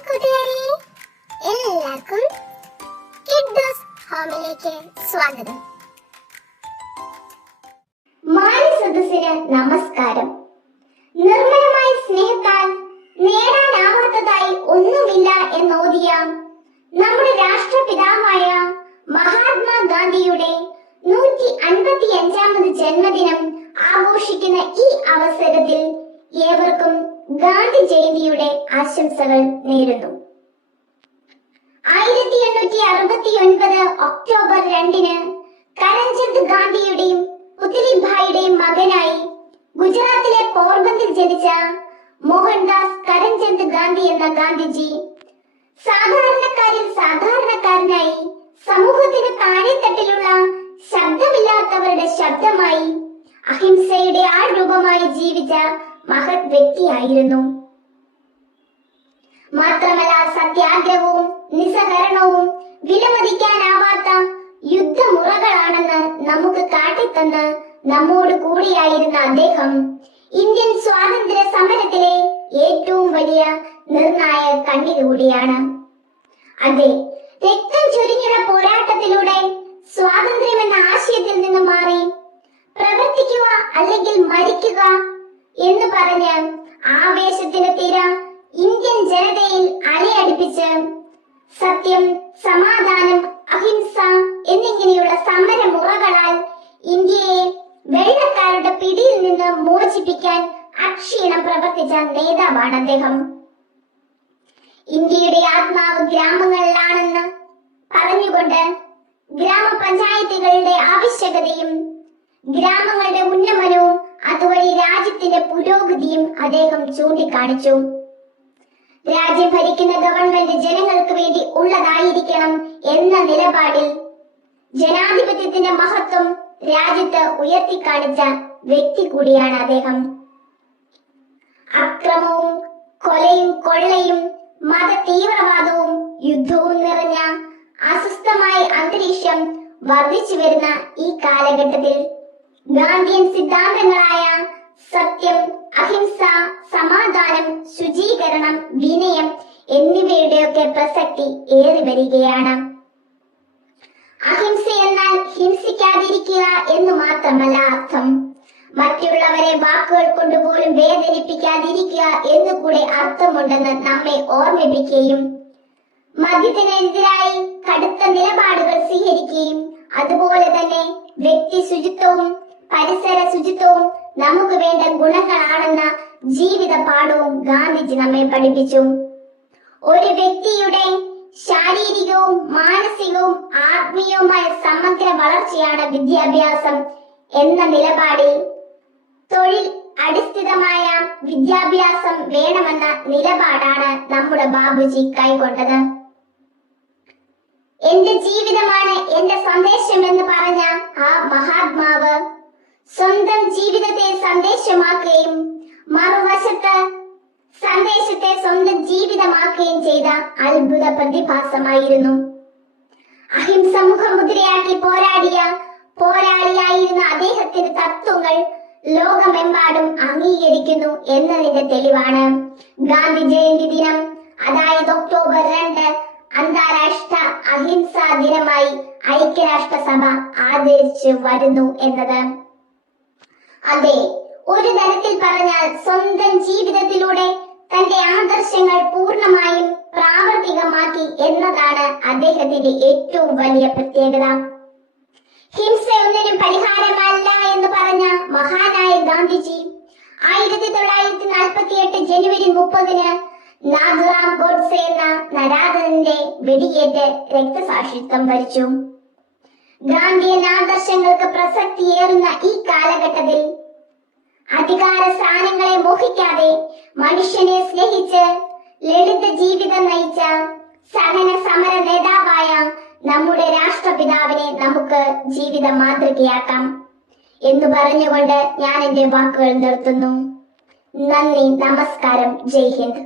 കൂട്ടുകാരെ, എല്ലാവർക്കും കിഡ്ഡോസ് ഹോമിലേക്ക് സ്വാഗതം. മാനസദസ്സിന് നമസ്കാരം. നിർമ്മലമായ സ്നേഹത്താൽ നേടാനാവാത്തതായി ഒന്നുമില്ല എന്നോദിയ നമ്മുടെ രാഷ്ട്രപിതാവായ മഹാത്മാഗാന്ധിയുടെ 155ാമത് ജന്മദിനം ആഘോഷിക്കുന്ന ഈ അവസരത്തിൽ ഏവർക്കും ഗാന്ധി ജയന്തിയുടെ ആശംസകൾ നേരുന്നു. 1869 ഒക്ടോബർ 2 കരംചന്ദ് ഗാന്ധിയുടെയും പുത്ലിഭായിയുടെയും മകനായി ഗുജറാത്തിലെ പോർബന്ദിൽ ജനിച്ച മോഹൻദാസ് കരംചന്ദ് ഗാന്ധി എന്ന ഗാന്ധിജി സാധാരണക്കാരിൽ സാധാരണക്കാരനായി സമൂഹത്തിന് താഴെത്തട്ടിലുള്ള ശബ്ദമില്ലാത്തവരുടെ ശബ്ദമായി അഹിംസയുടെ ആൾരൂപമായി ജീവിച്ച മഹത് വ്യക്തിയായിരുന്നു. മാത്രമല്ല, സത്യാഗ്രഹവും നിസ്സഹരണവും വിലമതിക്കാനാവാത്ത യുദ്ധമുറകളാണെന്ന് നമുക്ക് കാട്ടിത്തന്ന് നമ്മോട് കൂടിയായിരുന്ന അദ്ദേഹം ഇന്ത്യൻ സ്വാതന്ത്ര്യ സമരത്തിലെ ഏറ്റവും വലിയ നിർണായക കണ്ണി കൂടിയാണ്. അതെ, രക്തം ചൊരിഞ്ഞുള്ള പോരാട്ടത്തിലൂടെ സ്വാതന്ത്ര്യം എന്ന ആശയത്തിൽ നിന്ന് മാറി പ്രവർത്തിക്കുക അല്ലെങ്കിൽ മരിക്കുക എന്ന് പറഞ്ഞ് ആവേശത്തിന് തീര ഇന്ത്യൻ ജനതയിൽ അലയടിപ്പിച്ച് സത്യം, സമാധാനം, അഹിംസ എന്നിങ്ങനെയുള്ള സമരമുറകളാൽ ഇന്ത്യയെ വെള്ളക്കാരുടെ പിടിയിൽ നിന്ന് മോചിപ്പിക്കാൻ അക്ഷീണം പ്രവർത്തിച്ച നേതാവാണ് അദ്ദേഹം. ഇന്ത്യയുടെ ആത്മാവ് ഗ്രാമങ്ങളിലാണെന്ന് പറഞ്ഞുകൊണ്ട് ഗ്രാമപഞ്ചായത്തുകളുടെ ആവശ്യകതയും ഗ്രാമങ്ങളുടെ ഉന്നമനവും അതുവഴി രാജ്യത്തിന്റെ പുരോഗതിയും അദ്ദേഹം ചൂണ്ടിക്കാണിച്ചു. രാജ്യം ഭരിക്കുന്ന ഗവൺമെന്റ് ജനങ്ങൾക്ക് വേണ്ടി ഉള്ളതായിരിക്കണം എന്ന നിലപാടിൽ ജനാധിപത്യത്തിന്റെ മഹത്വം രാജ്യത്ത് ഉയർത്തിക്കാണിച്ച വ്യക്തി കൂടിയാണ് അദ്ദേഹം. അക്രമവും കൊലയും കൊള്ളയും മത തീവ്രവാദവും യുദ്ധവും നിറഞ്ഞ അസ്വസ്ഥമായ അന്തരീക്ഷം വർദ്ധിച്ചു വരുന്ന ഈ കാലഘട്ടത്തിൽ ഗാന്ധിയൻ സിദ്ധാന്തങ്ങളായ സത്യം, അഹിംസ, സമാധാനം, ശുചീകരണം, വിനയം എന്നിവയുടെയൊക്കെ പ്രസക്തി ഏറി വരികയാണ്. അഹിംസ എന്നാൽ ഹിംസിക്കാതിരിക്കുക എന്ന് മാത്രമല്ല അർത്ഥം. മറ്റുള്ളവരെ വാക്കുകൾ കൊണ്ടുപോലും വേദനിപ്പിക്കാതിരിക്കുക എന്നുകൂടെ അർത്ഥമുണ്ടെന്ന് നമ്മെ ഓർമ്മിപ്പിക്കുകയും മദ്യത്തിനെതിരായി കടുത്ത നിലപാടുകൾ സ്വീകരിക്കുകയും അതുപോലെ തന്നെ വ്യക്തി ശുചിത്വവും പരിസര ശുചിത്വവും നമുക്ക് വേണ്ട ഗുണങ്ങളാണെന്ന ജീവിത പാഠവും ഗാന്ധിജി നമ്മെ പഠിപ്പിച്ചു. ഒരു വ്യക്തിയുടെ ശാരീരികവും മാനസികവും ആത്മീയവുമായ സമഗ്ര വളർച്ചയാണ് വിദ്യാഭ്യാസം എന്ന നിലപാടിൽ തൊഴിൽ അടിസ്ഥിതമായ വിദ്യാഭ്യാസം വേണമെന്ന നിലപാടാണ് നമ്മുടെ ബാബുജി കൈക്കൊണ്ടത്. എന്റെ ജീവിതമാണ് എന്റെ സന്ദേശം എന്ന് പറഞ്ഞ ആ മഹാത്മാവ് സ്വന്തം ജീവിതത്തെ സന്ദേശമാക്കുകയും മറുവശത്ത് സന്ദേശത്തെ സ്വന്തം ജീവിതമാക്കുകയും ചെയ്ത അത്ഭുത പ്രതിഭാസമായിരുന്നു. അഹിംസ മുഖമുദ്രയാക്കി പോരാളിയായിരുന്ന അദ്ദേഹത്തിന്റെ തത്വങ്ങൾ ലോകമെമ്പാടും അംഗീകരിക്കുന്നു എന്നതിന്റെ തെളിവാണ് ഗാന്ധി ജയന്തി ദിനം, അതായത് ഒക്ടോബർ 2 അന്താരാഷ്ട്ര അഹിംസാ ദിനമായി ഐക്യരാഷ്ട്രസഭ ആചരിച്ചു വരുന്നു എന്നത്. അതെ, ഒരു തരത്തിൽ പറഞ്ഞാൽ സ്വന്തം ജീവിതത്തിലൂടെ തന്റെ ആദർശങ്ങൾ പൂർണ്ണമായും പ്രാവർത്തികമാക്കി എന്നതാണ് അദ്ദേഹത്തിന്റെ ഏറ്റവും വലിയ പ്രത്യേകത. ഹിംസ ഒന്നിനും പരിഹാരമല്ല എന്ന് പറഞ്ഞ മഹാനായ ഗാന്ധിജി 1948 ജനുവരി 30 നാഥുറാം ഗോഡ്സെ എന്ന നരാധനന്റെ വെടിയേറ്റ് രക്തസാക്ഷിത്വം വരിച്ചു. ഗാന്ധിയൻ ആദർശങ്ങൾക്ക് പ്രസക്തിയേറുന്ന ഈ കാലഘട്ടത്തിൽ അധികാര സ്ഥാനങ്ങളെ മോഹിക്കാതെ മനുഷ്യനെ സ്നേഹിച്ച് ലളിത ജീവിതം നയിച്ച സഹന സമര നേതാവായ നമ്മുടെ രാഷ്ട്രപിതാവിനെ നമുക്ക് ജീവിത മാതൃകയാക്കാം എന്ന് പറഞ്ഞുകൊണ്ട് ഞാൻ എന്റെ വാക്കുകൾ നിർത്തുന്നു. നന്ദി, നമസ്കാരം, ജയ് ഹിന്ദ്.